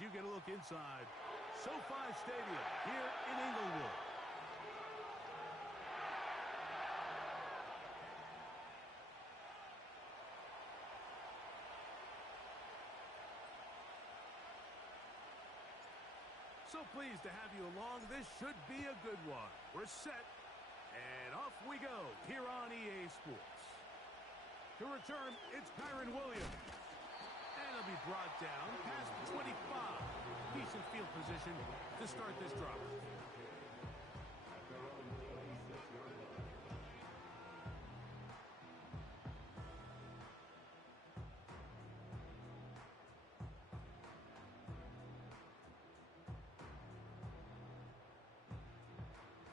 as you get a look inside SoFi Stadium here in Inglewood. So pleased to have you along. This should be a good one. We're set, and off we go here on EA Sports. To return, it's Kyren Williams. And he'll be brought down past the 25. Decent field position to start this drive.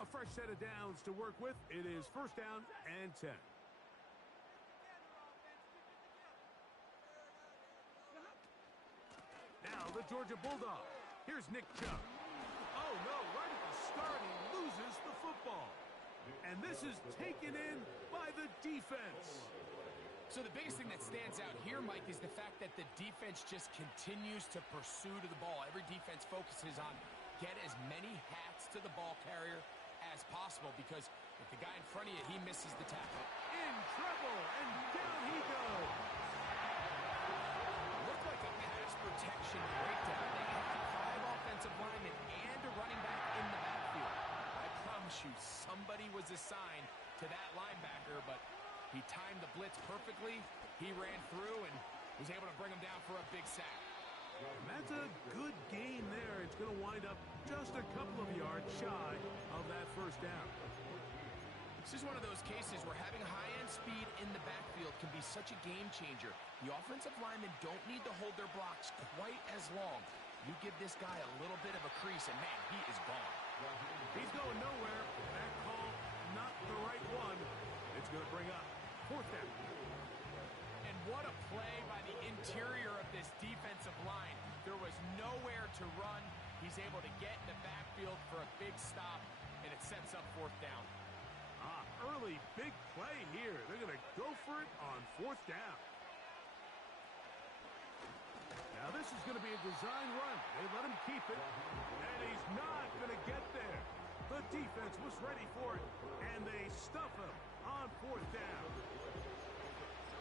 A fresh set of downs to work with. It is first down and 10. Now the Georgia Bulldog. Here's Nick Chubb. Oh no, right at the start he loses the football. And this is taken in by the defense. So the biggest thing that stands out here, Mike, is the fact that the defense just continues to pursue to the ball. Every defense focuses on get as many hats to the ball carrier as possible, because if the guy in front of you, he misses the tackle. In trouble, and down he goes. Looked like a pass protection breakdown. They had 5 offensive linemen and a running back in the backfield. I promise you, somebody was assigned to that linebacker, but he timed the blitz perfectly. He ran through and was able to bring him down for a big sack. And that's a good gain there. It's going to wind up just a couple of yards shy of that first down. This is one of those cases where having high-end speed in the backfield can be such a game changer. The offensive linemen don't need to hold their blocks quite as long. You give this guy a little bit of a crease, and man, he is gone. He's going nowhere. That call, not the right one. It's going to bring up fourth down. And what a play by the interior of this defensive line. There was nowhere to run. He's able to get in the backfield for a big stop, and it sets up fourth down. Early big play here. They're going to go for it on fourth down. Now this is going to be a design run. They let him keep it, and he's not going to get there. The defense was ready for it, and they stuff him on fourth down.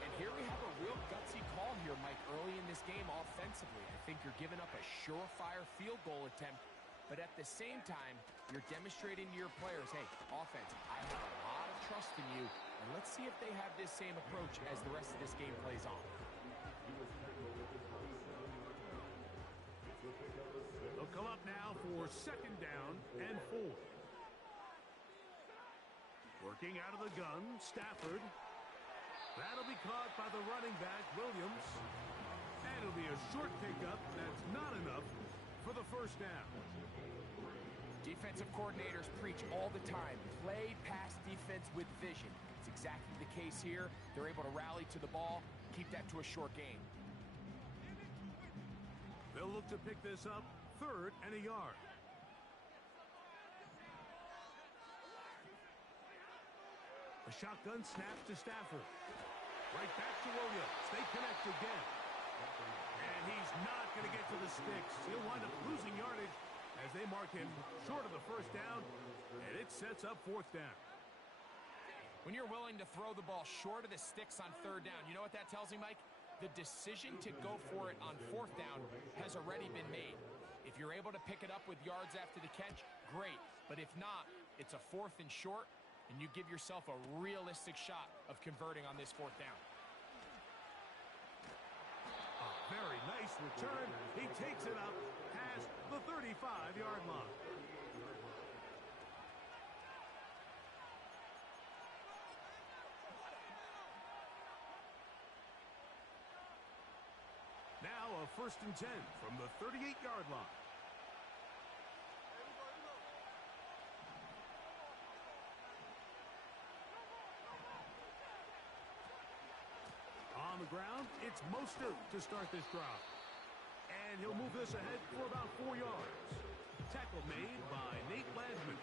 And here we have a real gutsy call here, Mike, early in this game offensively. I think you're giving up a surefire field goal attempt, but at the same time, you're demonstrating to your players, hey, offense, I have a lot of trust in you, and let's see if they have this same approach as the rest of this game plays on. They'll come up now for second down and 4. Working out of the gun, Stafford. That'll be caught by the running back, Williams. And it'll be a short pickup. That's not enough for the first down. Defensive coordinators preach all the time, play pass defense with vision. It's exactly the case here. They're able to rally to the ball, keep that to a short gain. They'll look to pick this up, 3rd and a yard. A shotgun snap to Stafford. Right back to Williams. They connect again. And he's not going to get to the sticks. He'll wind up losing yardage as they mark him short of the first down, and it sets up fourth down. When you're willing to throw the ball short of the sticks on 3rd down, you know what that tells me, Mike? The decision to go for it on 4th down has already been made. If you're able to pick it up with yards after the catch, great. But if not, it's a 4th and short, and you give yourself a realistic shot of converting on this 4th down. A very nice return. He takes it up past the 35-yard line. Now a 1st and 10 from the 38-yard line. On the ground, it's Mostert to start this drive. And he'll move this ahead for about 4 yards. Tackle made by Nate Landman.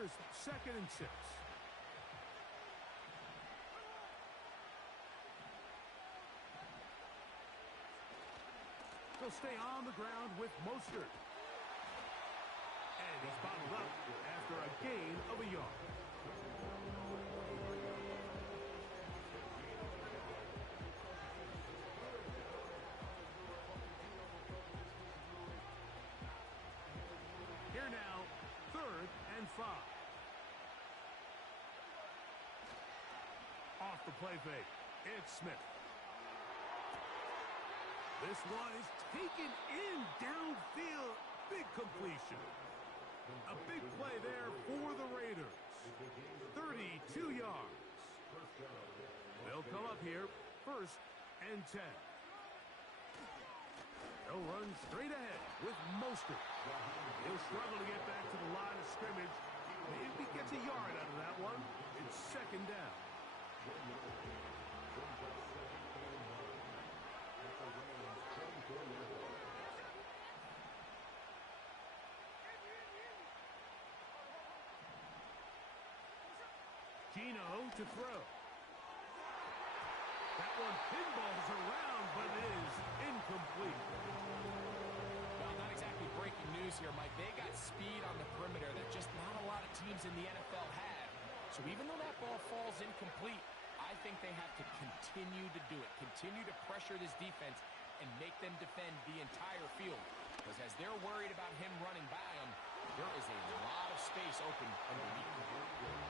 Here's 2nd and 6. He'll stay on the ground with Mostert. And he's bottled up after a gain of a yard. Here now, 3rd and 5. Off the play fake, it's Smith. This one is taken in downfield. Big completion. A big play there for the Raiders. 32 yards. They'll come up here, 1st and 10. They'll run straight ahead with Mostert. He'll struggle to get back to the line of scrimmage. Maybe gets a yard out of that one. It's 2nd down. Gino to throw. That one pinballs around, but it is incomplete. Well, not exactly breaking news here, Mike. They got speed on the perimeter that just not a lot of teams in the NFL have. So even though that ball falls incomplete, I think they have to continue to do it. Continue to pressure this defense and make them defend the entire field. Because as they're worried about him running by them, there is a lot of space open underneath.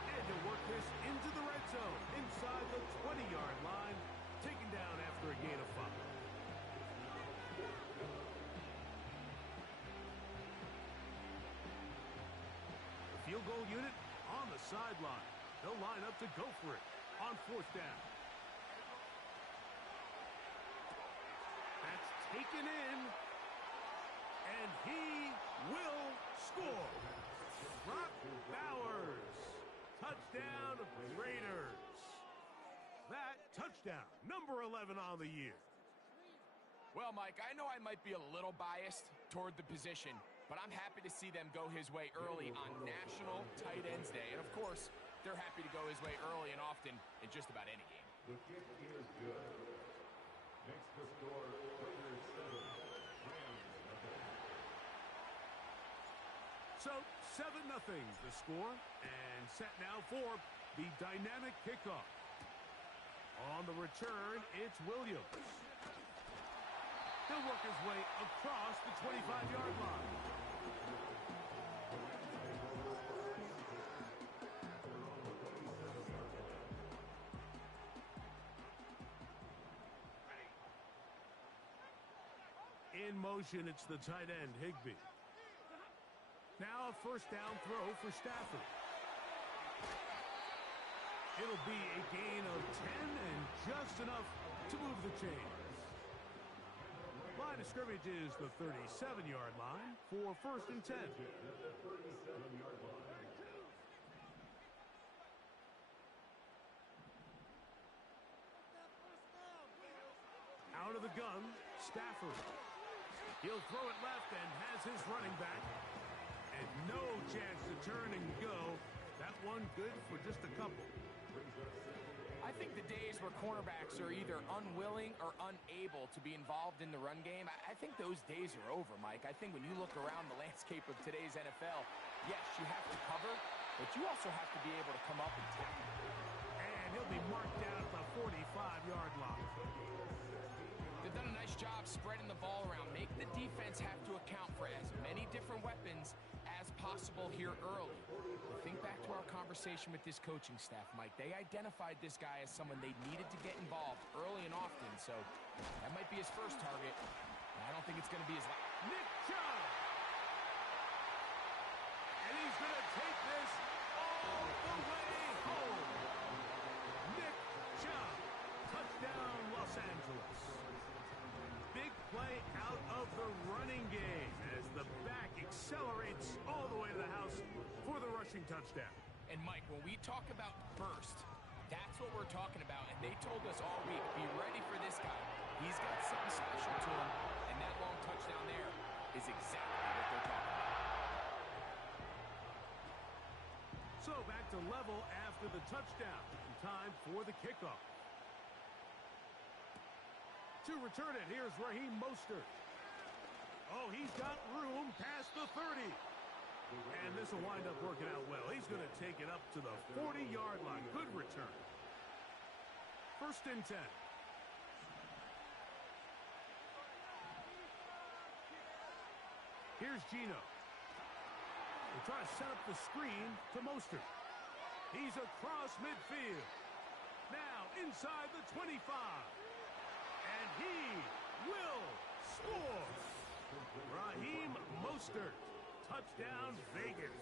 And to work this into the red zone, inside the 20-yard line, taken down after a gain of 5. The field goal unit on the sideline. They'll line up to go for it on 4th down. That's taken in, and he will score. Brock Bowers. Touchdown, Raiders. That touchdown, number 11 on the year. Well, Mike, I know I might be a little biased toward the position, but I'm happy to see them go his way early on National Tight Ends Day. And, of course, they're happy to go his way early and often in just about any game. The kick is good. Makes the score 7. So, 7-0 the score, and set now for the dynamic kickoff. On the return, it's Williams. He'll work his way across the 25-yard line. In motion, it's the tight end, Higbee. Now a 1st down throw for Stafford. It'll be a gain of 10 and just enough to move the chains. Line of scrimmage is the 37-yard line for 1st and 10. Out of the gun, Stafford. He'll throw it left and has his running back. And no chance to turn and go. That one good for just a couple. I think the days where cornerbacks are either unwilling or unable to be involved in the run game, I think those days are over, Mike. I think when you look around the landscape of today's NFL, yes, you have to cover, but you also have to be able to come up and tackle. And he'll be marked down at the 45-yard line. They've done a nice job spreading the ball around. Make the defense have to account for as many different weapons as possible here early. But think back to our conversation with this coaching staff, Mike. They identified this guy as someone they needed to get involved early and often, so that might be his first target. And I don't think it's going to be his last. Nick Chubb! And he's going to take this all the way home. Nick Chubb, touchdown Los Angeles. Big play out of the running game as the back accelerates all the way to the house for the rushing touchdown. And Mike, when we talk about burst, that's what we're talking about. And they told us all week, be ready for this guy. He's got something special to him. And that long touchdown there is exactly what they're talking about. to level after the touchdown. Time for the kickoff. To return it, here's Raheem Mostert. Oh, he's got room past the 30. And this will wind up working out well. He's going to take it up to the 40-yard line. Good return. 1st and 10. Here's Geno. They try to set up the screen to Mostert. He's across midfield. Now inside the 25. And he will score. Raheem Mostert. Touchdown, Vegas.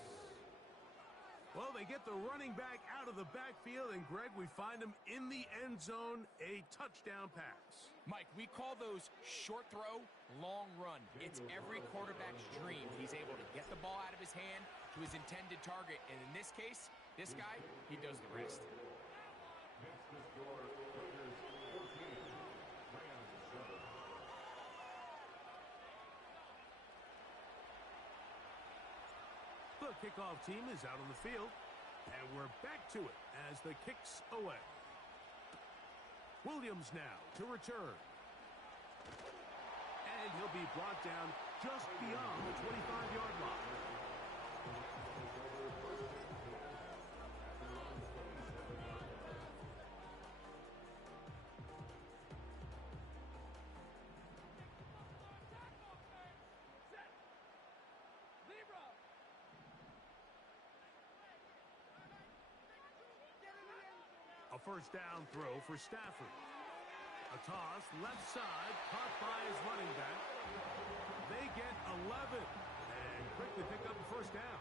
Well, they get the running back out of the backfield, and Greg, we find him in the end zone, a touchdown pass. Mike, we call those short throw, long run. It's every quarterback's dream. He's able to get the ball out of his hand to his intended target, and in this case, this guy, he does the rest. Next to score, Raiders 14, Rams 7. The kickoff team is out on the field, and we're back to it as the kick's away. Williams now to return. And he'll be brought down just beyond the 25-yard line. A first down throw for Stafford. A toss, left side, caught by his running back. They get 11 and quickly pick up the first down.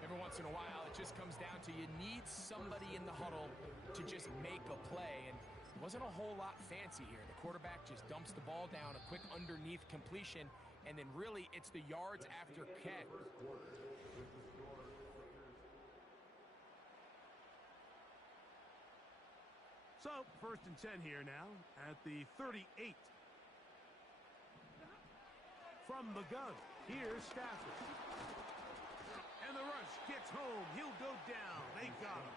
Every once in a while, it just comes down to you need somebody in the huddle to just make a play, and it wasn't a whole lot fancy here. The quarterback just dumps the ball down, a quick underneath completion, and then really it's the yards after catch. So, 1st and 10 here now at the 38. From the gun, here's Stafford. And the rush gets home. He'll go down. They got him.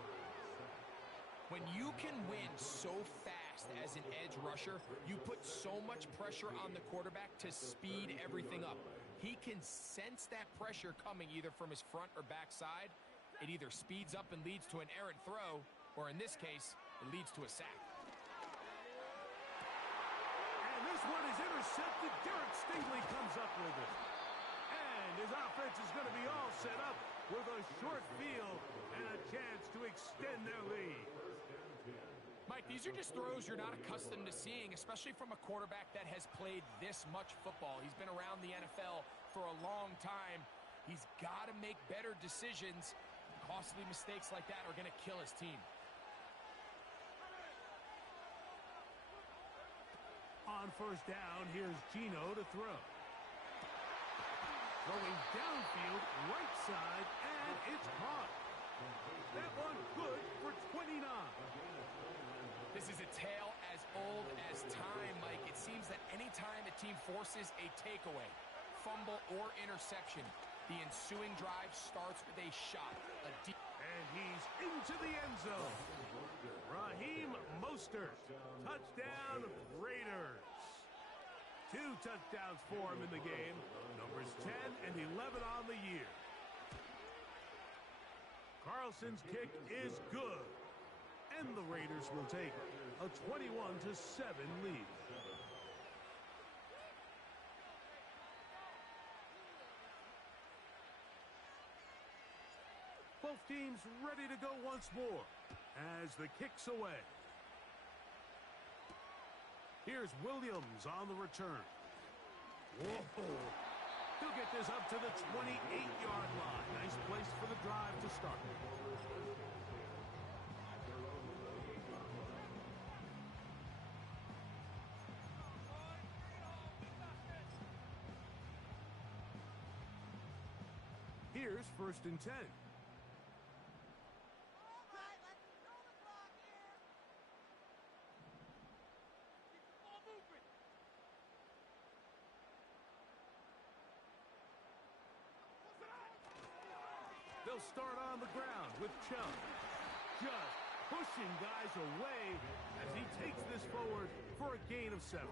When you can win so fast as an edge rusher, you put so much pressure on the quarterback to speed everything up. He can sense that pressure coming either from his front or back side. It either speeds up and leads to an errant throw, or in this case, it leads to a sack. And this one is intercepted. Derek Stingley comes up with it. And his offense is going to be all set up with a short field and a chance to extend their lead. Mike, these are just throws you're not accustomed to seeing, especially from a quarterback that has played this much football. He's been around the NFL for a long time. He's got to make better decisions. Costly mistakes like that are going to kill his team. On first down, here's Geno to throw. Going downfield, right side, and it's caught. That one good for 29. This is a tale as old as time, Mike. It seems that any time a team forces a takeaway, fumble, or interception, the ensuing drive starts with a shot. And he's into the end zone. Raheem Mostert. Touchdown, Raiders. 2 touchdowns for him in the game. Numbers 10 and 11 on the year. Carlson's kick is good. And the Raiders will take a 21-7 lead. Both teams ready to go once more as the kick's away. Here's Williams on the return. Whoa. He'll get this up to the 28-yard line. Nice place for the drive to start. Here's 1st and 10. They'll start on the ground with Chubb. Just pushing guys away as he takes this forward for a gain of 7.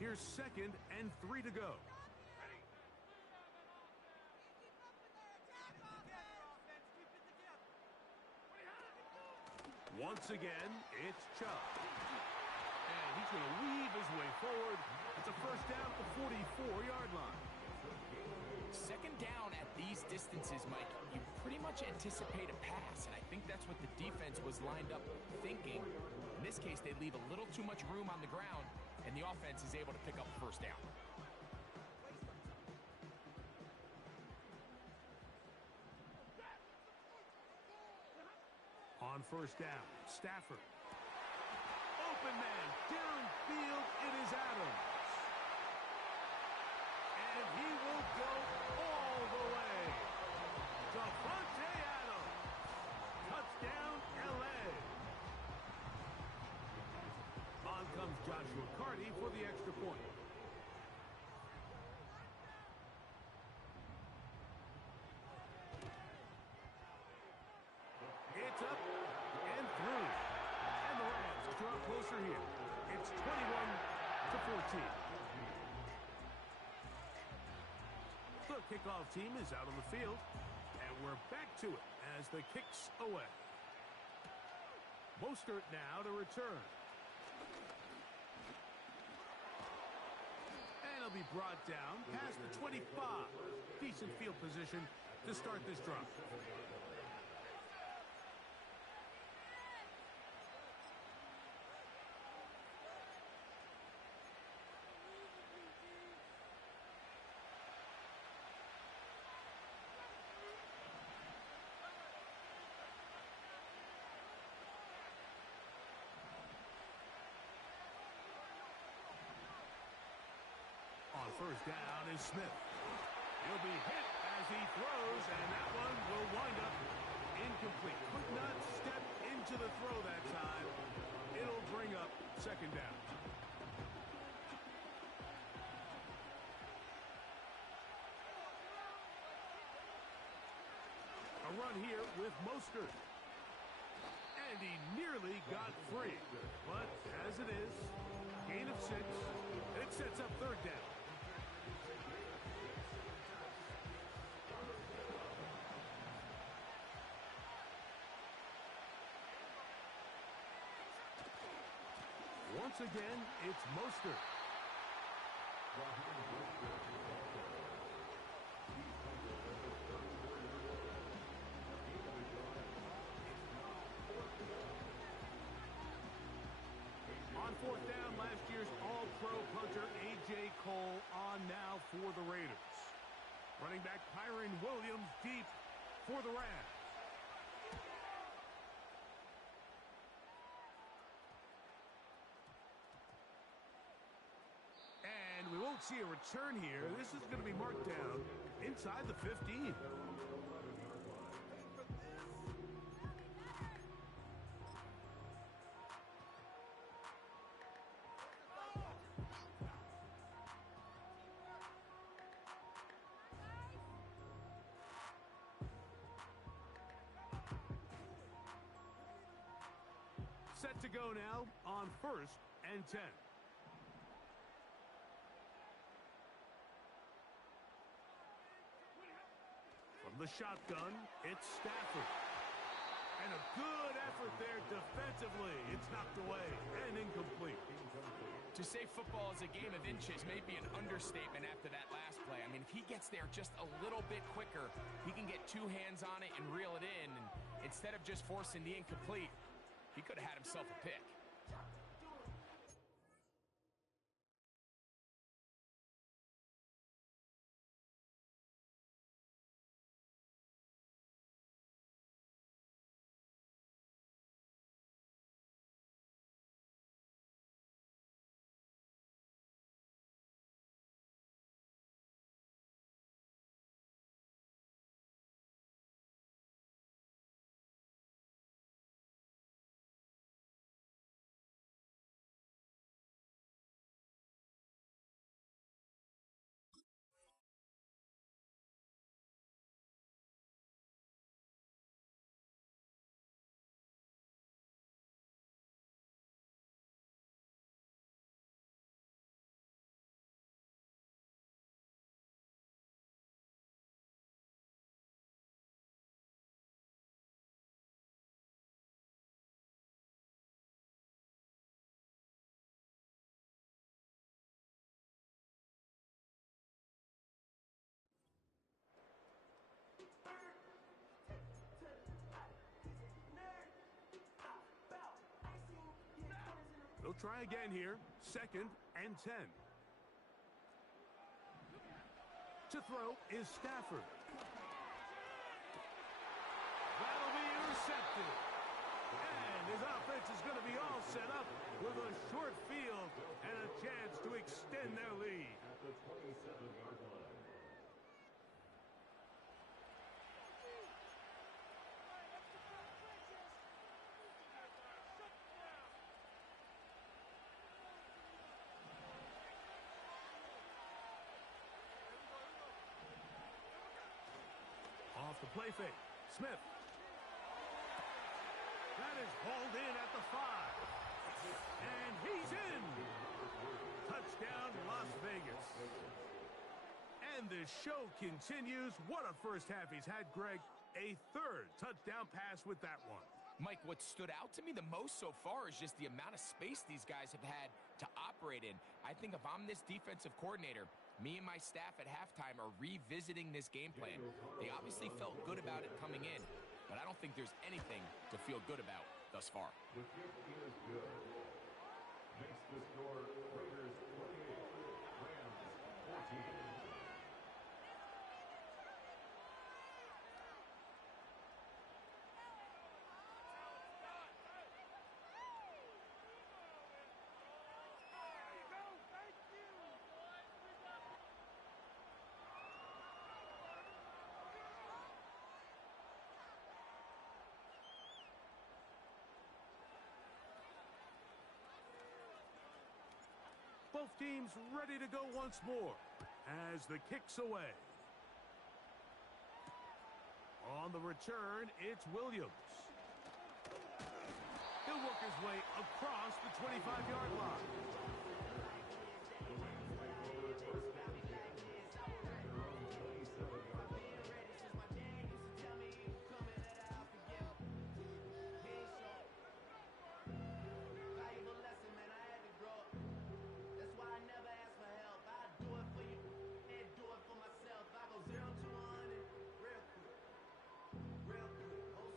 Here's 2nd and 3 to go. Once again, it's Chubb. And he's going to weave his way forward. It's a first down at the 44-yard line. 2nd down at these distances, Mike, you pretty much anticipate a pass, and I think that's what the defense was lined up thinking. In this case, they leave a little too much room on the ground, and the offense is able to pick up a first down. On first down, Stafford. Open man, downfield, it is Adams. And he will go all the way. Davante Adams. Touchdown, L.A. On comes Joshua Carty for the extra point. It's up and through. And the Rams draw closer here. It's 21-14. The kickoff team is out on the field. And we're back to it as the kick's away. Mostert now to return. And he'll be brought down past the 25. Decent field position to start this drive. On first down is Smith. He'll be hit as he throws, and that one will wind up incomplete. Could not step into the throw that time. It'll bring up 2nd down. A run here with Mostert. And he nearly got free. But as it is, gain of 6. It sets up 3rd down. Once again, it's Mostert. On 4th down, last year's All-Pro punter A.J. Cole on now for the Raiders. Running back Kyren Williams deep for the Rams. And we won't see a return here. This is going to be marked down inside the 15. Set to go now on 1st and 10. From the shotgun, it's Stafford. And a good effort there defensively. It's knocked away and incomplete. To say football is a game of inches may be an understatement after that last play. I mean, if he gets there just a little bit quicker, he can get 2 hands on it and reel it in. And instead of just forcing the incomplete, he could have had himself a pick. try again here. 2nd and 10. To throw is Stafford. That'll be intercepted. And his offense is going to be all set up with a short field and a chance to extend their lead. At the 27-yard line. Off the play fake. Smith. That is hauled in at the 5. And he's in. Touchdown, Las Vegas. And the show continues. What a first half he's had, Greg. A 3rd touchdown pass with that one. Mike, what stood out to me the most so far is just the amount of space these guys have had to operate in. I think if I'm this defensive coordinator, me and my staff at halftime are revisiting this game plan. They obviously felt good about it coming in, but I don't think there's anything to feel good about thus far. The kick is good. Makes the score Raiders 28, Rams 14. Both teams ready to go once more as the kick's away. On the return, it's Williams. He'll work his way across the 25-yard line.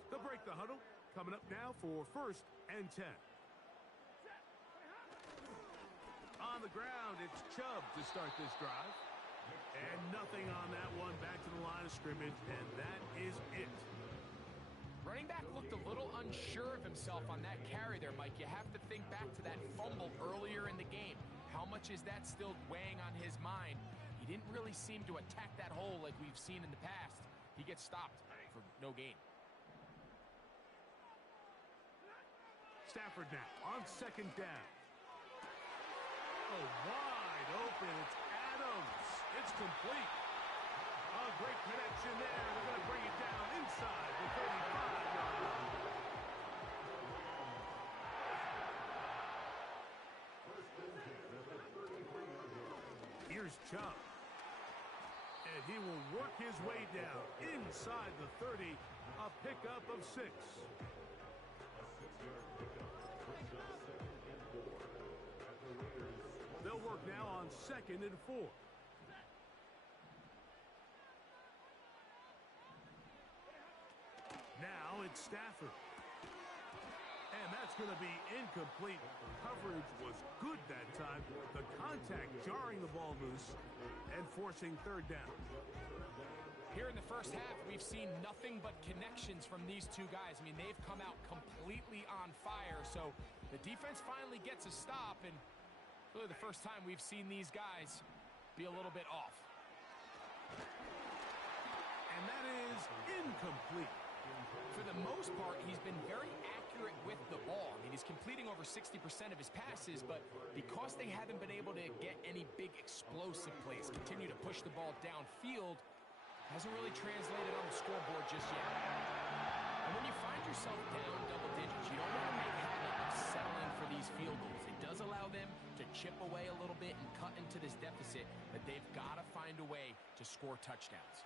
They'll break the huddle. Coming up now for 1st and 10. On the ground, it's Chubb to start this drive. And nothing on that one. Back to the line of scrimmage, and that is it. Running back looked a little unsure of himself on that carry there, Mike. You have to think back to that fumble earlier in the game. How much is that still weighing on his mind? He didn't really seem to attack that hole like we've seen in the past. He gets stopped for no gain. Stafford now on 2nd down. Oh, wide open. It's Adams. It's complete. A great connection there. They're going to bring it down inside the 35-yard line. Here's Chubb. And he will work his way down inside the 30. A pickup of 6. They'll work now on 2nd and 4. Now it's Stafford. And that's going to be incomplete. Coverage was good that time. The contact jarring the ball loose and forcing 3rd down. Here in the first half, we've seen nothing but connections from these two guys. I mean, they've come out completely on fire. So the defense finally gets a stop, and really the first time we've seen these guys be a little bit off. And that is incomplete. For the most part, he's been very accurate with the ball. I mean, he's completing over 60% of his passes, but because they haven't been able to get any big explosive plays, continue to push the ball downfield, hasn't really translated on the scoreboard just yet. And when you find yourself down double digits, you don't want to make habit of settling for these field goals. It does allow them to chip away a little bit and cut into this deficit, but they've got to find a way to score touchdowns.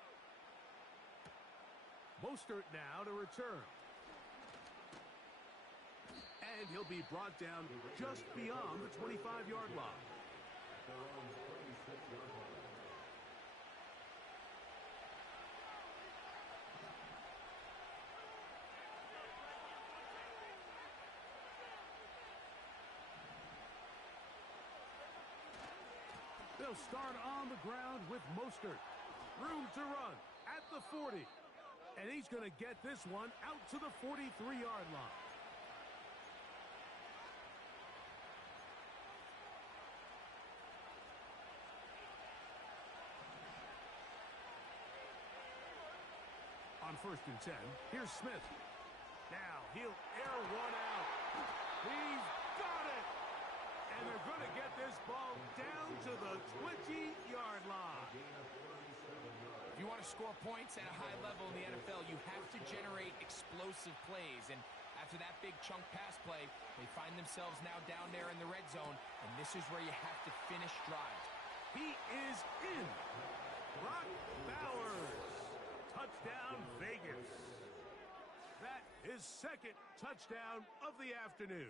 Mostert now to return. And he'll be brought down just beyond the 25-yard line. They'll start on the ground with Mostert. Room to run at the 40. And he's going to get this one out to the 43-yard line. On 1st and 10, here's Smith. Now he'll air one out. He's got it! And they're going to get this ball down to the 20-yard line. If you want to score points at a high level in the NFL, you have to generate explosive plays. And after that big chunk pass play, they find themselves now down there in the red zone, and this is where you have to finish drives. He is in. Brock Bowers. Touchdown, Vegas. That is second touchdown of the afternoon.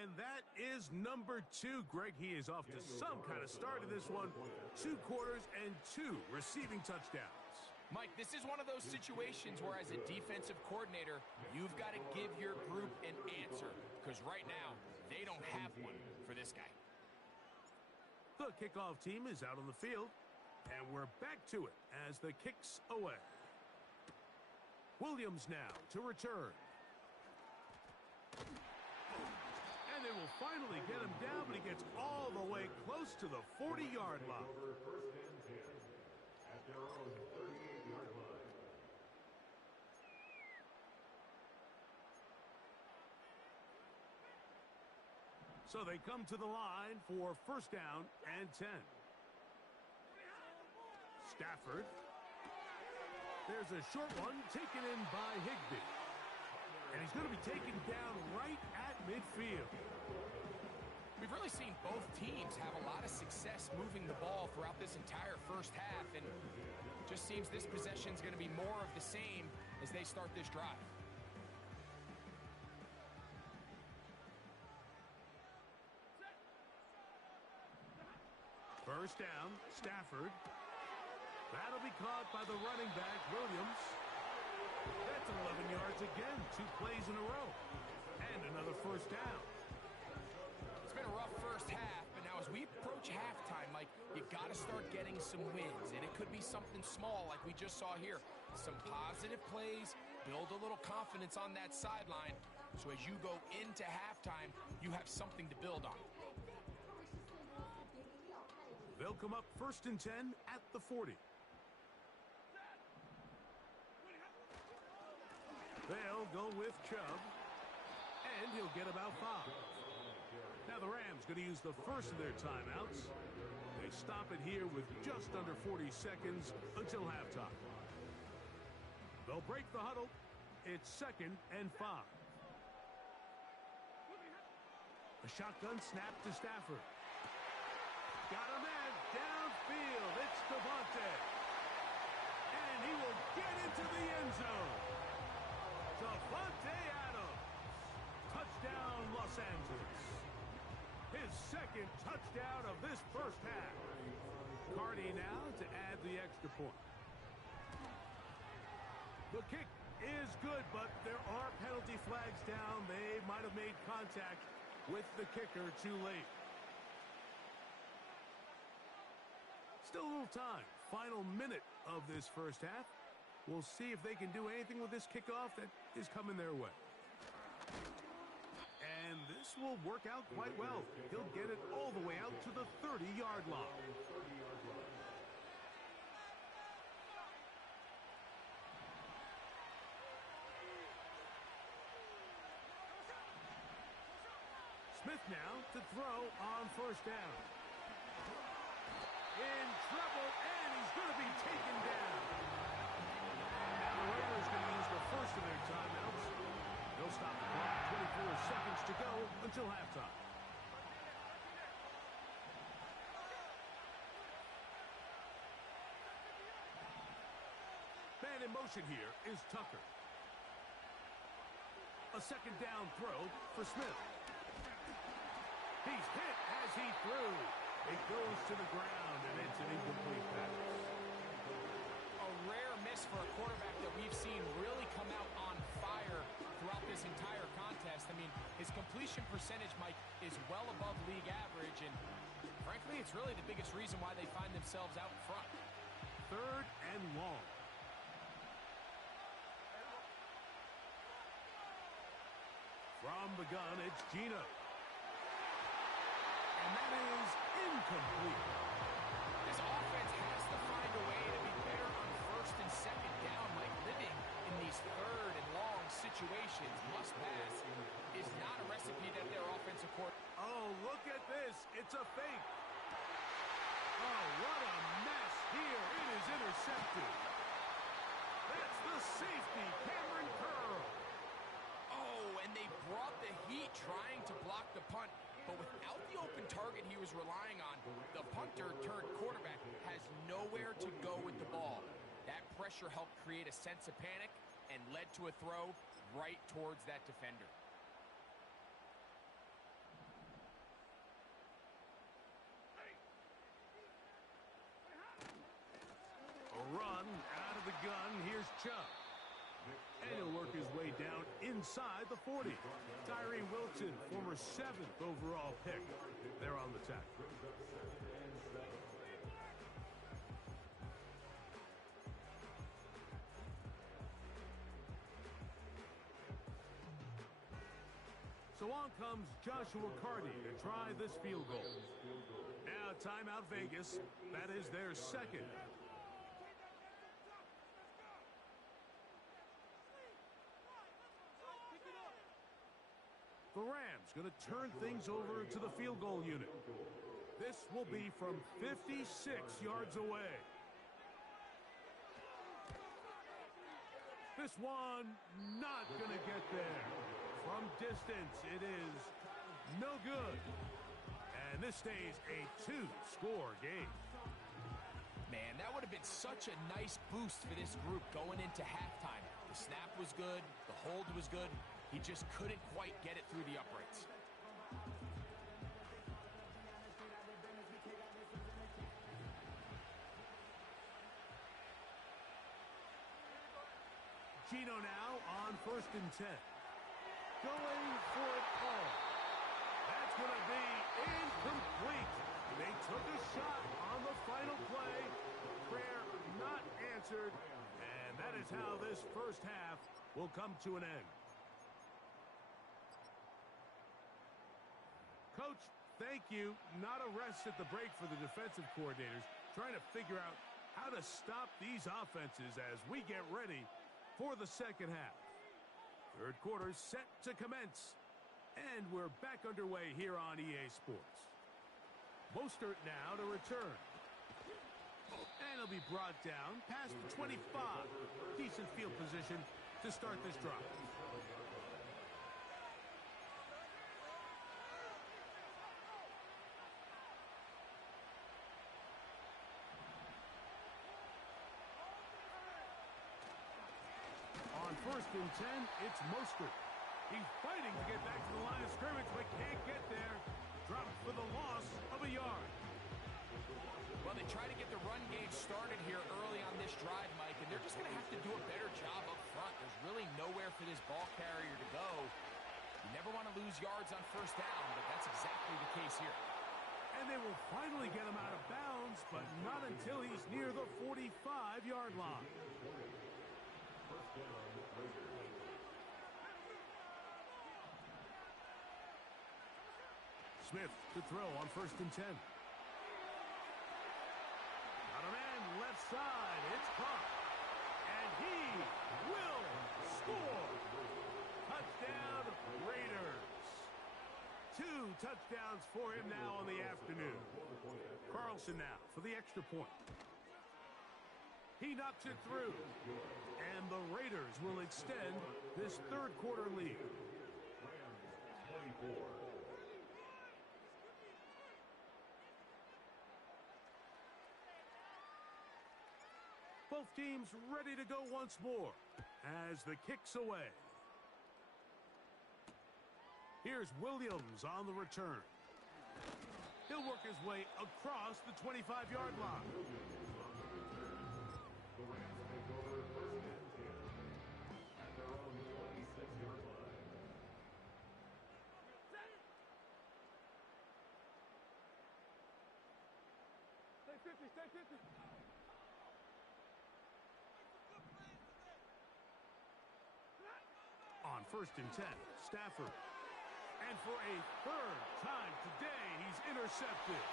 And that is number 2. Greg, he is off to some kind of start in this one. 2 quarters and 2 receiving touchdowns. Mike, this is one of those situations where as a defensive coordinator, you've got to give your group an answer. Because right now, they don't have one for this guy. The kickoff team is out on the field. And we're back to it as the kick's away. Williams now to return. And they will finally get him down, but he gets all the way close to the 40-yard line. First and 10 at their own 38-yard line. So they come to the line for 1st down and 10. Stafford. There's a short one taken in by Higbee. And he's going to be taken down right at midfield. We've really seen both teams have a lot of success moving the ball throughout this entire first half, and just seems this possession is going to be more of the same as they start this drive. First down, Stafford. That'll be caught by the running back, Williams. That's 11 yards again, 2 plays in a row. And another first down. It's been a rough first half, but now as we approach halftime, Mike, you got to start getting some wins. And it could be something small like we just saw here. Some positive plays, build a little confidence on that sideline. So as you go into halftime, you have something to build on. They'll come up 1st and 10 at the 40. They'll go with Chubb, and he'll get about 5. Now the Rams going to use the first of their timeouts. They stop it here with just under 40 seconds until halftime. They'll break the huddle. It's 2nd and 5. A shotgun snap to Stafford. Got a man downfield. It's Devontae. And he will get into the end zone. Devontae Adams. Touchdown, Los Angeles. His 2nd touchdown of this first half. Cardi now to add the extra point. The kick is good, but there are penalty flags down. They might have made contact with the kicker too late. Still a little time. Final minute of this first half. We'll see if they can do anything with this kickoff that is coming their way. And this will work out quite well. He'll get it all the way out to the 30-yard line. Smith now to throw on 1st down. In trouble, and he's going to be taken down. Now the Raiders going to use the first of their timeouts. They'll stop the clock. 24 seconds to go until halftime. Man in motion here is Tucker. A 2nd down throw for Smith. He's hit as he threw. It goes to the ground, and it's an incomplete pass. A rare miss for a quarterback that we've seen really come out on fire throughout this entire contest. I mean, his completion percentage, Mike, is well above league average, and Frankly, it's really the biggest reason why they find themselves out in front. 3rd and long. From the gun, it's Gino. And that is incomplete. This offense has to find a way to be better on 1st and 2nd down. Like living in these 3rd and long situations, must pass, is not a recipe that their offensive coordinator. Oh, look at this. It's a fake. Oh, what a mess here. It is intercepted. That's the safety, Cameron Curl. Oh, and they brought the heat trying to block the punt. But without the open target he was relying on, the punter turned quarterback has nowhere to go with the ball. That pressure helped create a sense of panic and led to a throw right towards that defender. A run out of the gun. Here's Chubb. And he'll work his way down inside the 40. Tyree Wilson, former 7th overall pick. They're on the tackle. So on comes Joshua Carty to try this field goal. Now timeout Vegas. That is their 2nd. The Rams going to turn things over to the field goal unit. This will be from 56 yards away. This one not going to get there. From distance, it is no good. And this stays a 2-score game. Man, that would have been such a nice boost for this group going into halftime. The snap was good. The hold was good. He just couldn't quite get it through the uprights. Gino now on 1st and 10. Going for it all. That's going to be incomplete. They took a shot on the final play. Prayer not answered. And that is how this first half will come to an end. Coach, thank you. Not a rest at the break for the defensive coordinators, trying to figure out how to stop these offenses as we get ready for the second half. 3rd quarter set to commence, and we're back underway here on EA Sports. Mostert now to return. And he'll be brought down past the 25. Decent field position to start this drive. On 1st and 10, it's Mostert. He's fighting to get back to the line of scrimmage, but can't get there. Dropped for the loss of a yard. Well, they try to get the run game started here early on this drive, Mike, and they're just going to have to do a better job up front. There's really nowhere for this ball carrier to go. You never want to lose yards on 1st down, but that's exactly the case here. And they will finally get him out of bounds, but not until he's near the 45-yard line. Smith to throw on 1st and 10. Got a man left side. It's caught. And he will score. Touchdown, Raiders. 2 touchdowns for him now in the afternoon. Carlson now for the extra point. He knocks it through. And the Raiders will extend this 3rd quarter lead. Both teams ready to go once more as the kick's away. Here's Williams on the return. He'll work his way across the 25-yard line. The Rams take over 1st and 10 at their own 26-yard line. On 1st and 10, Stafford. And for a third time today, he's intercepted.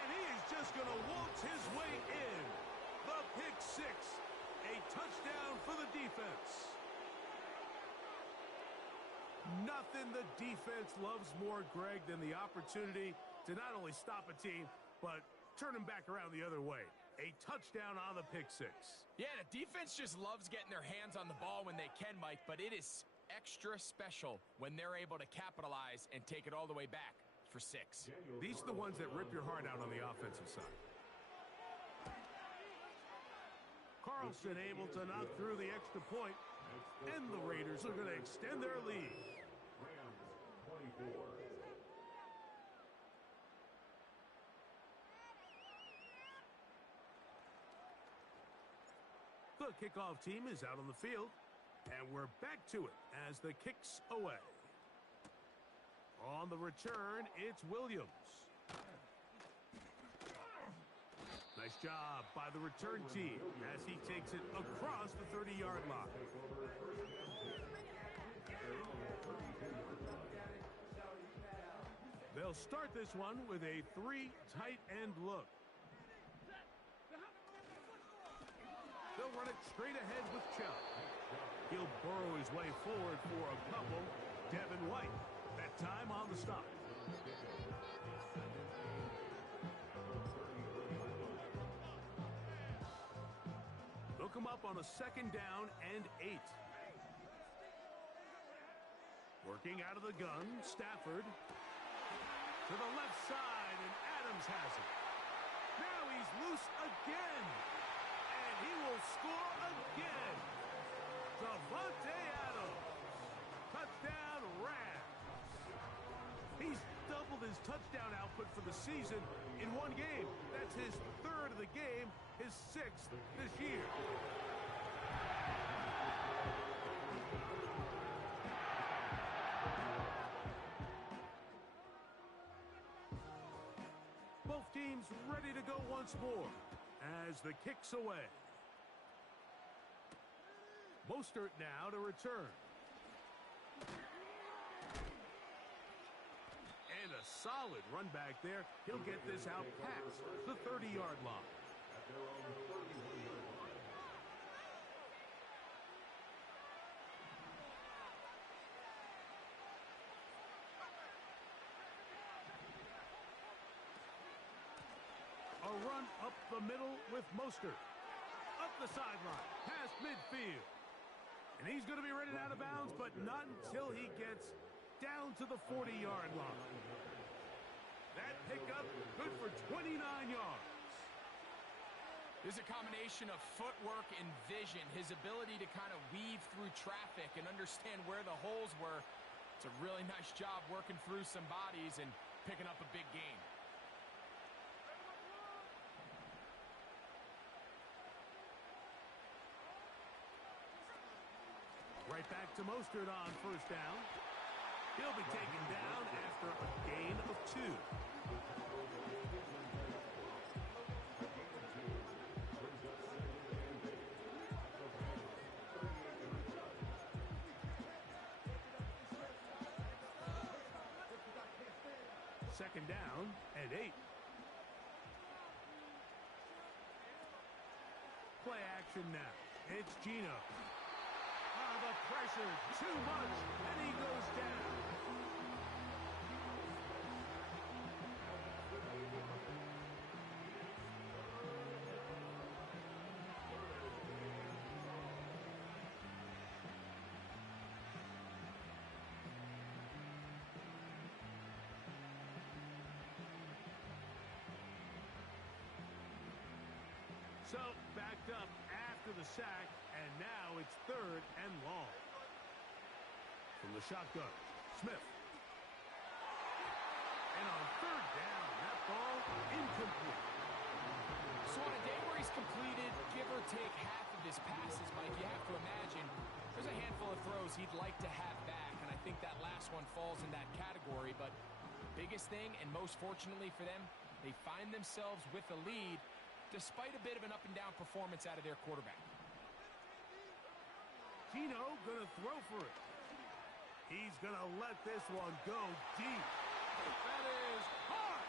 And he is just going to waltz his way in. The pick six. A touchdown for the defense. Nothing the defense loves more, Greg, than the opportunity to not only stop a team, but turn them back around the other way. A touchdown on the pick six. Yeah, the defense just loves getting their hands on the ball when they can, Mike, but it is extra special when they're able to capitalize and take it all the way back for 6. These are the ones that rip your heart out on the offensive side. Carlson able to knock through the extra point, and the Raiders are going to extend their lead. Rams 24. The kickoff team is out on the field, and we're back to it as the kick's away. On the return, it's Williams. Nice job by the return team as he takes it across the 30-yard line. They'll start this one with a 3 tight end look. They'll run it straight ahead with Chubb. He'll burrow his way forward for a couple. Devin White, that time on the stop. They'll come up on a 2nd down and 8. Working out of the gun, Stafford. To the left side, and Adams has it. Now he's loose again. And he will score again. Davante Adams. Touchdown Rams. He's doubled his touchdown output for the season in one game. That's his 3rd of the game, his 6th this year. Both teams ready to go once more as the kick's away. Mostert now to return. And a solid run back there. He'll get this out past the 30-yard line. At their own 31-yard line. A run up the middle with Mostert. Up the sideline, past midfield. And he's going to be running out of bounds, but not until he gets down to the 40-yard line. That pickup good for 29 yards. There's a combination of footwork and vision, his ability to kind of weave through traffic and understand where the holes were. It's a really nice job working through some bodies and picking up a big gain. Right back to Mostert on 1st down. He'll be taken down after a gain of 2. Second down and 8. Play action now. It's Geno. The pressure, too much, and he goes down. So, backed up after the sack, and now it's 3rd and long. From the shotgun, Smith. And on 3rd down, that ball incomplete. So on a day where he's completed, give or take half of his passes, Mike, you have to imagine there's a handful of throws he'd like to have back, and I think that last one falls in that category. But biggest thing, and most fortunately for them, They find themselves with a lead despite a bit of an up-and-down performance out of their quarterback. Gino gonna throw for it. He's gonna let this one go deep. That is hard.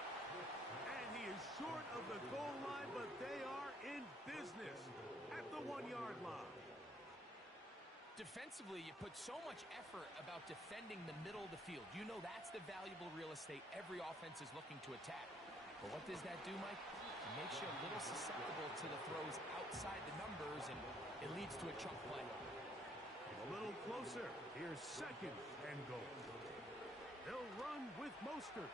And he is short of the goal line, but they are in business at the 1-yard line. Defensively, you put so much effort about defending the middle of the field. You know that's the valuable real estate every offense is looking to attack. But what does that do, Mike? It makes you a little susceptible to the throws outside the numbers, and it leads to a chunk play. A little closer. Here's second and goal. They'll run with Mostert.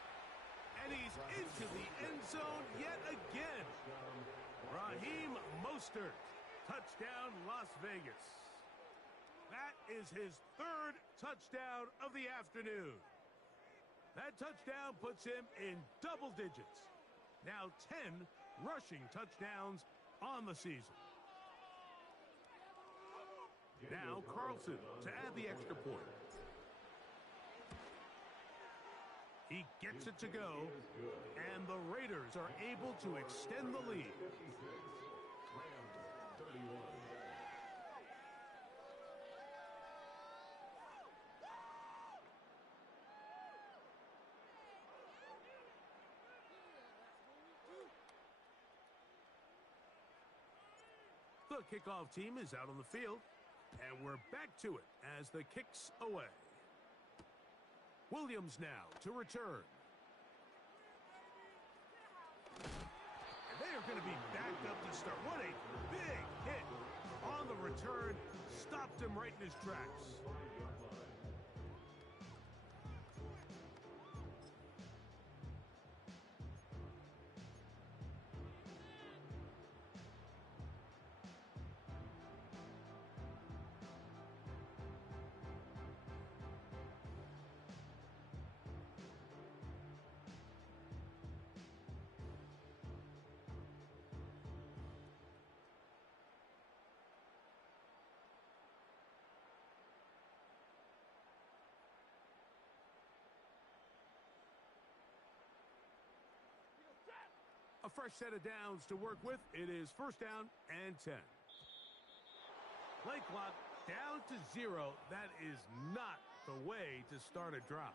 And he's into the end zone yet again. Raheem Mostert. Touchdown, Las Vegas. That is his third touchdown of the afternoon. That touchdown puts him in double digits. Now 10 rushing touchdowns on the season. Now Carlson to add the extra point. He gets it to go, and the Raiders are able to extend the lead. The kickoff team is out on the field, and we're back to it as the kick's away. Williams now to return. And they are going to be backed up to start. What a big hit on the return. Stopped him right in his tracks. A fresh set of downs to work with. It is first down and 10. Play clock down to 0. That is not the way to start a drive.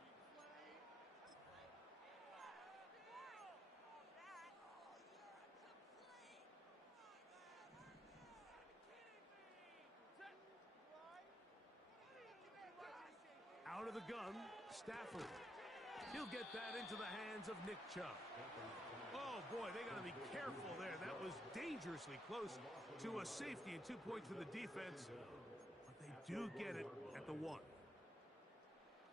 Out of the gun, Stafford. He'll get that into the hands of Nick Chubb. Oh, boy, they got to be careful there. That was dangerously close to a safety and 2 points for the defense. But they do get it at the 1.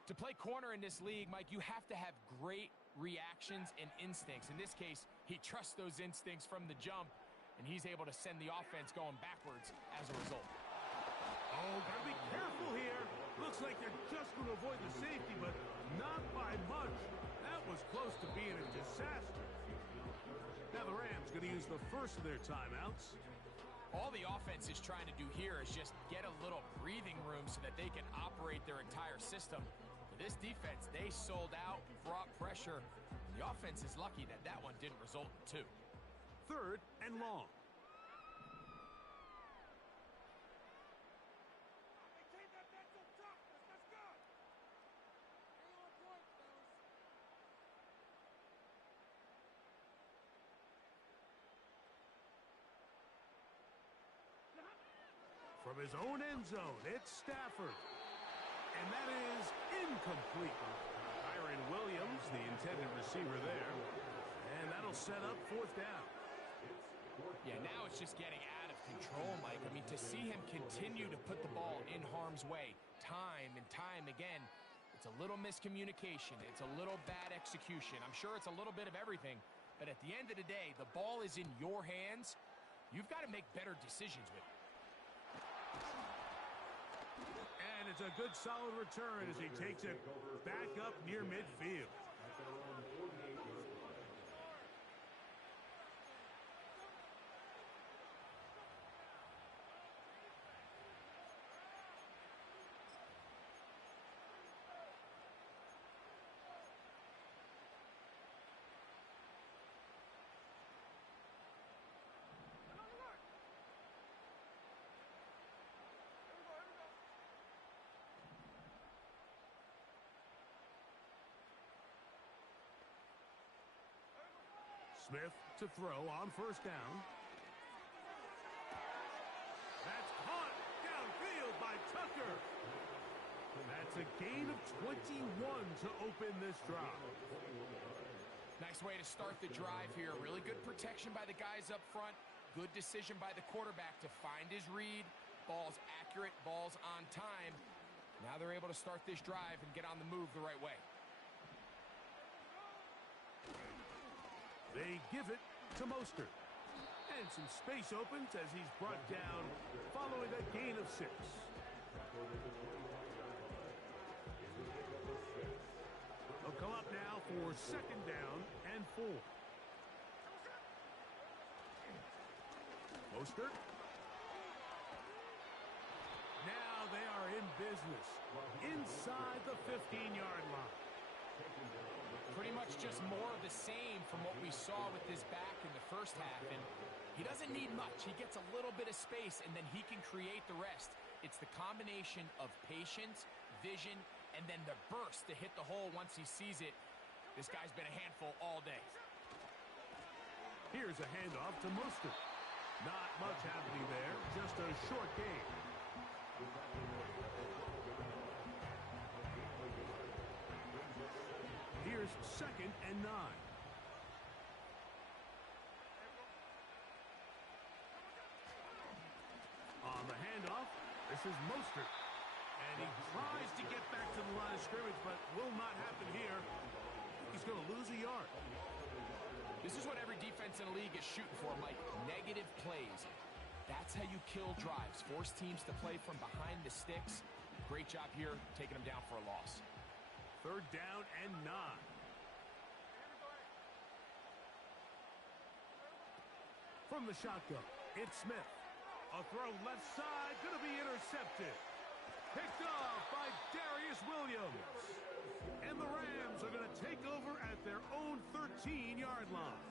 To play corner in this league, Mike, you have to have great reactions and instincts. In this case, he trusts those instincts from the jump, and he's able to send the offense going backwards as a result. Oh, got to be careful here. Looks like they're just going to avoid the safety, but not by much. That was close to being a disaster. Now the Rams going to use the first of their timeouts. All the offense is trying to do here is just get a little breathing room so that they can operate their entire system. For this defense, they sold out, brought pressure. The offense is lucky that that one didn't result in 2. Third and long. From his own end zone, it's Stafford. And that is incomplete. Kyren Williams, the intended receiver there. And that'll set up fourth down. Yeah, now it's just getting out of control, Mike. I mean, to see him continue to put the ball in harm's way time and time again, it's a little miscommunication. It's a little bad execution. I'm sure it's a little bit of everything. But at the end of the day, the ball is in your hands. You've got to make better decisions with it. And it's a good solid return as he takes it back up near midfield. Smith to throw on first down. That's caught downfield by Tucker. That's a gain of 21 to open this drive. Nice way to start the drive here. Really good protection by the guys up front. Good decision by the quarterback to find his read. Ball's accurate, ball's on time. Now they're able to start this drive and get on the move the right way. They give it to Mostert. And some space opens as he's brought down following a gain of 6. They'll come up now for second down and 4. Mostert. Now they are in business inside the 15-yard line. Pretty much just more of the same from what we saw with this back in the first half. And he doesn't need much. He gets a little bit of space, and then he can create the rest. It's the combination of patience, vision, and then the burst to hit the hole once he sees it. This guy's been a handful all day. Here's a handoff to Mostert. Not much happening there, just a short gain. Here's second and 9. On the handoff, this is Mostert. And he tries to get back to the line of scrimmage, but will not happen here. He's going to lose a yard. This is what every defense in the league is shooting for, Mike. Negative plays. That's how you kill drives. Force teams to play from behind the sticks. Great job here, taking them down for a loss. Third down and 9. From the shotgun, it's Smith. A throw left side, going to be intercepted. Picked off by Darius Williams. And the Rams are going to take over at their own 13-yard line.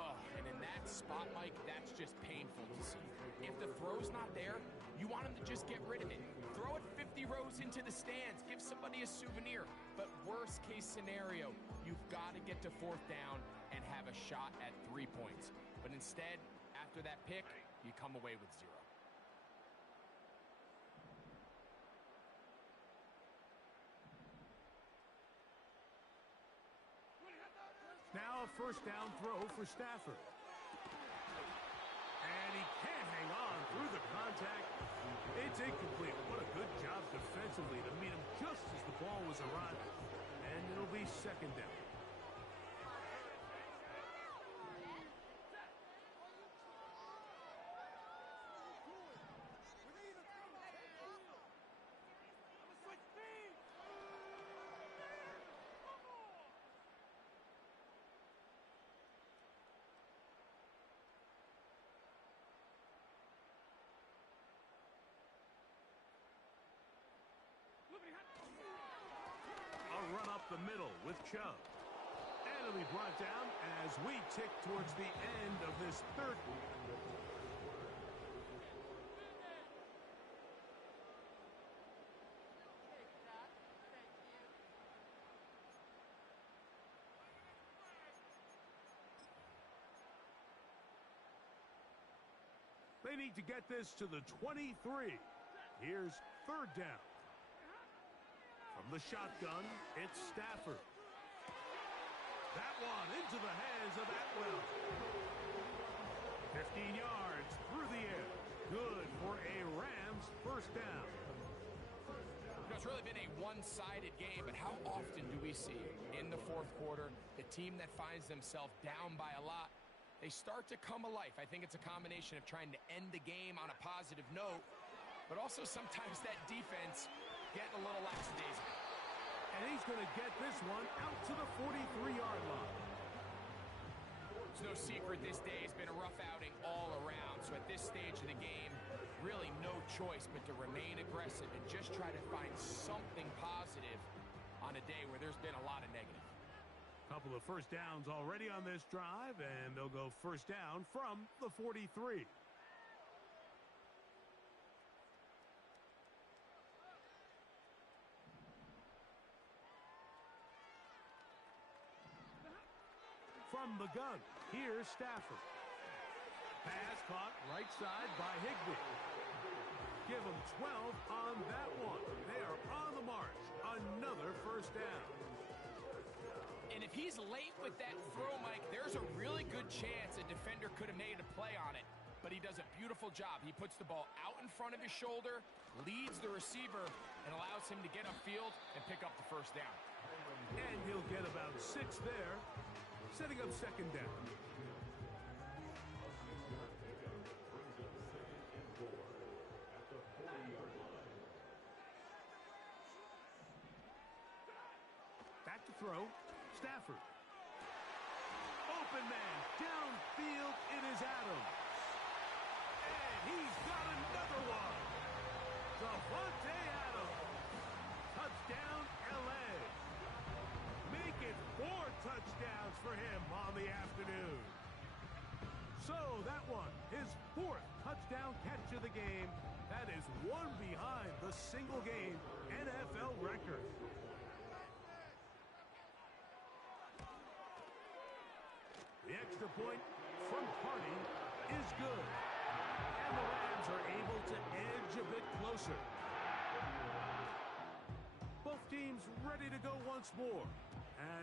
Oh, and in that spot, Mike, that's just painful to see. If the throw's not there, you want him to just get rid of it. Throw it 50 rows into the stands. Give somebody a souvenir. But worst case scenario, you've got to get to fourth down and have a shot at 3 points. But instead, after that pick, you come away with 0. Now a first down throw for Stafford. And he can't hang on through the contact. It's incomplete. What a good job defensively to meet him just as the ball was arriving. And it'll be second down. A run up the middle with Chubb. And it'll be brought down as we tick towards the end of this third. They need to get this to the 23. Here's third down. From the shotgun, it's Stafford. That one into the hands of Atwell. 15 yards through the air. Good for a Rams first down. You know, it's really been a one-sided game, but how often do we see in the fourth quarter the team that finds themselves down by a lot, they start to come alive? I think it's a combination of trying to end the game on a positive note, but also sometimes that defense getting a little lackadaisical. And he's going to get this one out to the 43-yard line. It's no secret this day has been a rough outing all around. So at this stage of the game, really no choice but to remain aggressive and just try to find something positive on a day where there's been a lot of negative. Couple of first downs already on this drive, and they'll go first down from the 43. From from the gun. Here's Stafford. Pass caught right side by Higbee. Give them 12 on that one. They are on the march. Another first down. And if he's late with that throw, Mike, there's a really good chance a defender could have made a play on it. But he does a beautiful job. He puts the ball out in front of his shoulder, leads the receiver, and allows him to get upfield and pick up the first down. And he'll get about 6 there, setting up second down. Back to throw. Stafford. Open man. Downfield. It is Adams. And he's got another one. Davante Adams. Touchdown, L.A. Make it 4 touchdowns for him on the afternoon. So that one, his 4th touchdown catch of the game. That is one behind the single-game NFL record. The extra point from Hardy is good. And the Rams are able to edge a bit closer. Both teams ready to go once more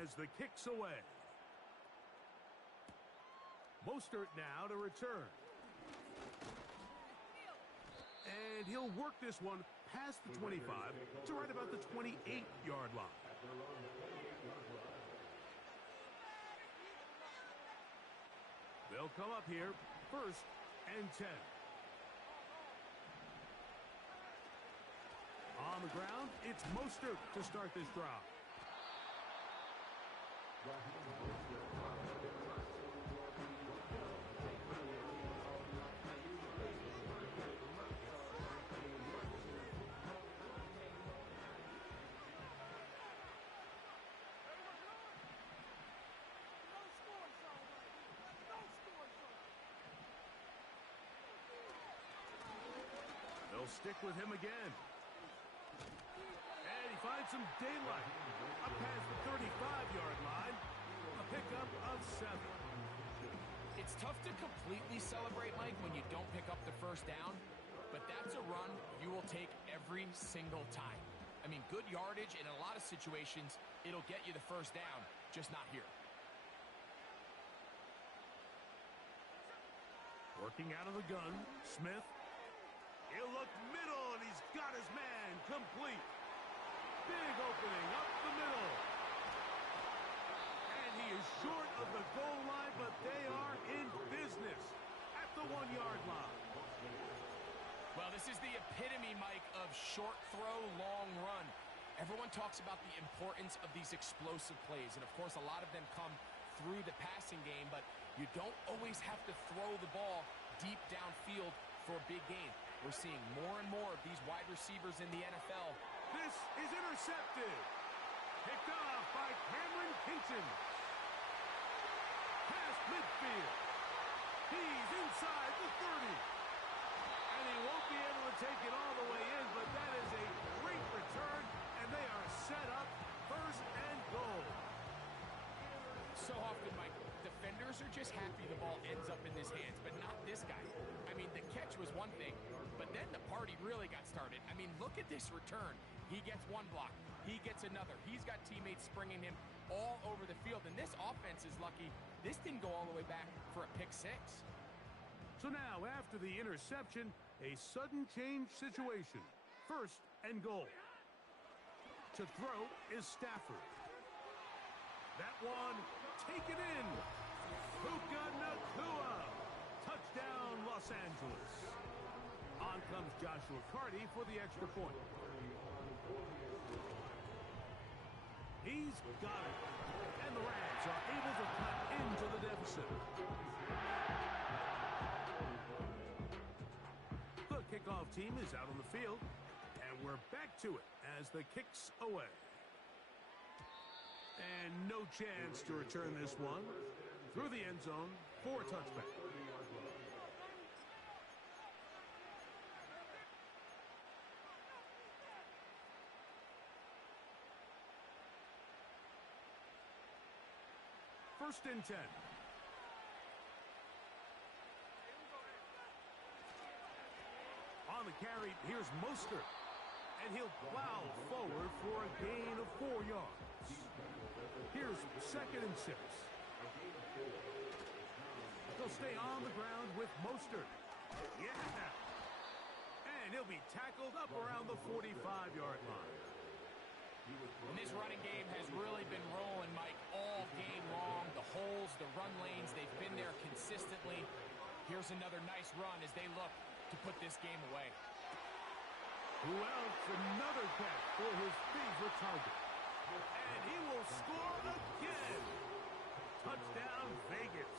as the kick's away. Mostert now to return. And he'll work this one past the 25 to right about the 28-yard line. They'll come up here, 1st and 10. On the ground, it's Mostert to start this drive. They'll stick with him again. And he finds some daylight. Up past the 35-yard line. A pickup of 7. It's tough to completely celebrate, Mike, when you don't pick up the first down. But that's a run you will take every single time. I mean, good yardage, and in a lot of situations, it'll get you the first down, just not here. Working out of the gun, Smith. He'll look middle, and he's got his man complete. Big opening up the middle. And he is short of the goal line, but they are in business at the 1-yard line. Well, this is the epitome, Mike, of short throw, long run. Everyone talks about the importance of these explosive plays, and of course, a lot of them come through the passing game, but you don't always have to throw the ball deep downfield for a big gain. We're seeing more and more of these wide receivers in the NFL. This is intercepted. Picked off by Cameron Kinton. Past midfield. He's inside the 30. And he won't be able to take it all the way in, but that is a great return, and they are set up 1st and goal. So often, Mike, defenders are just happy the ball ends up in his hands, but not this guy. I mean, the catch was one thing, but then the party really got started. I mean, look at this return. He gets one block. He gets another. He's got teammates springing him all over the field, and this offense is lucky. This didn't go all the way back for a pick 6. So now, after the interception, a sudden change situation. 1st and goal. To throw is Stafford. That one taken in. Puka Nacua. Touchdown, Los Angeles. On comes Joshua Carty for the extra point. He's got it. And the Rams are able to cut into the deficit. The kickoff team is out on the field. And we're back to it as the kick's away. And no chance to return this one. Through the end zone for a touchback. First and 10. on the carry. Here's Mostert. And he'll plow forward for a gain of 4 yards. Here's 2nd and 6. They'll stay on the ground with Mostert. Yeah. And he'll be tackled up around the 45-yard line. And this running game has really been rolling, Mike, all game long. The holes, the run lanes, they've been there consistently. Here's another nice run as they look to put this game away. Who else? Another catch for his favorite target. And he will score again. Touchdown, Vegas.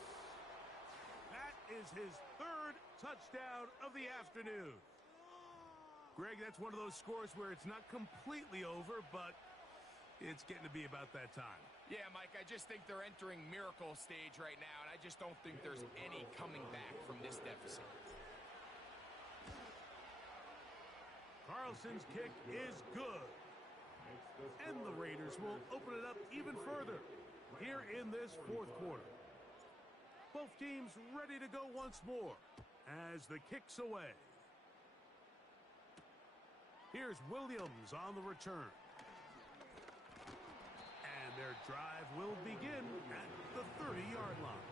That is his 3rd touchdown of the afternoon. Greg, that's one of those scores where it's not completely over, but it's getting to be about that time. Yeah, Mike, I just think they're entering miracle stage right now, and I just don't think there's any coming back from this deficit. Carlson's kick is good. And the Raiders will open it up even further here in this 4th quarter. Both teams ready to go once more as the kick's away. Here's Williams on the return. And their drive will begin at the 30-yard line.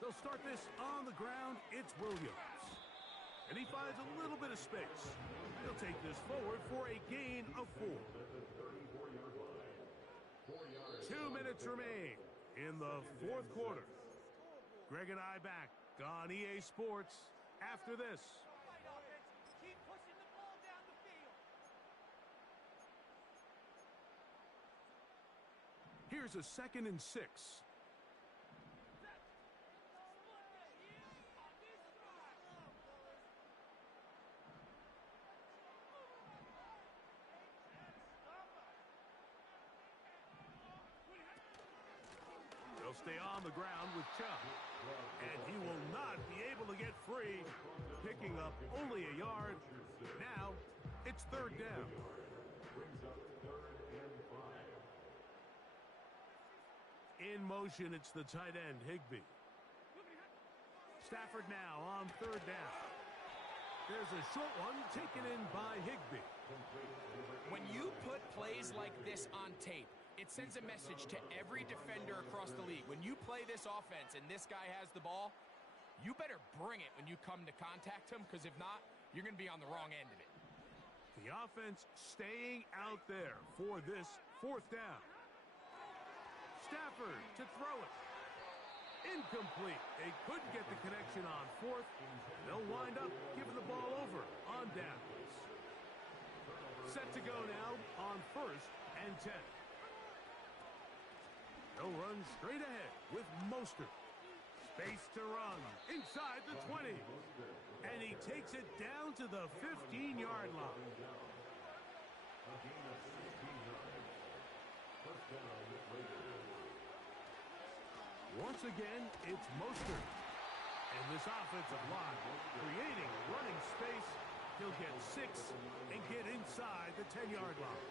They'll start this on the ground. It's Williams. And he finds a little bit of space. He'll take this forward for a gain of 4. 2 minutes remain in the 4th quarter. Greg and I back on EA Sports after this. Keep pushing the ball down the field. Here's a 2nd and 6. Stay on the ground with Chubb. And he will not be able to get free, picking up only a yard. Now, it's 3rd down. In motion, it's the tight end, Higbee. Stafford now on 3rd down. There's a short one taken in by Higbee. When you put plays like this on tape, it sends a message to every defender across the league. When you play this offense and this guy has the ball, you better bring it when you come to contact him, because if not, you're going to be on the wrong end of it. The offense staying out there for this 4th down. Stafford to throw it. Incomplete. They couldn't get the connection on 4th. They'll wind up giving the ball over on downs. Set to go now on 1st and 10. They'll run straight ahead with Mostert. Space to run inside the 20. And he takes it down to the 15-yard line. Once again, it's Mostert. And this offensive line creating running space. He'll get 6 and get inside the 10-yard line.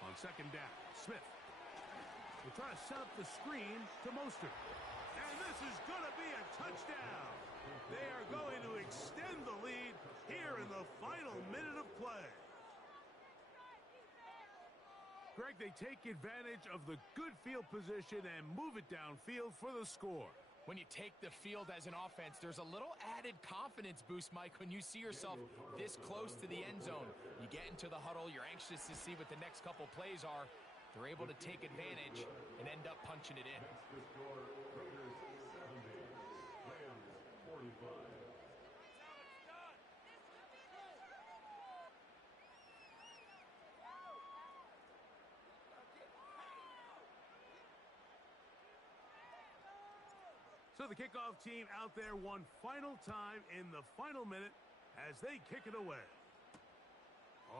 On 2nd down, Smith will try to set up the screen to Mostert. And this is going to be a touchdown. They are going to extend the lead here in the final minute of play. Greg, they take advantage of the good field position and move it downfield for the score. When you take the field as an offense, there's a little added confidence boost, Mike, when you see yourself this close to the end zone. You get into the huddle, you're anxious to see what the next couple plays are. They're able to take advantage and end up punching it in. Raiders 70, Rams 45. So the kickoff team out there one final time in the final minute as they kick it away.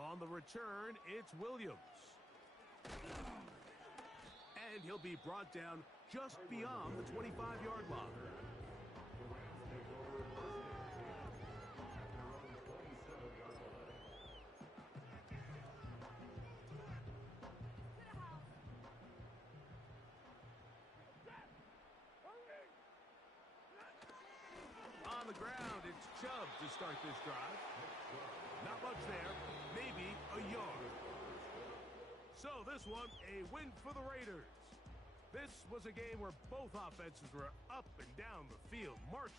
On the return, it's Williams. And he'll be brought down just beyond the 25-yard line. On the ground, it's Chubb to start this drive. Not much there, maybe a yard. So this one, a win for the Raiders. This was a game where both offenses were up and down the field, marching.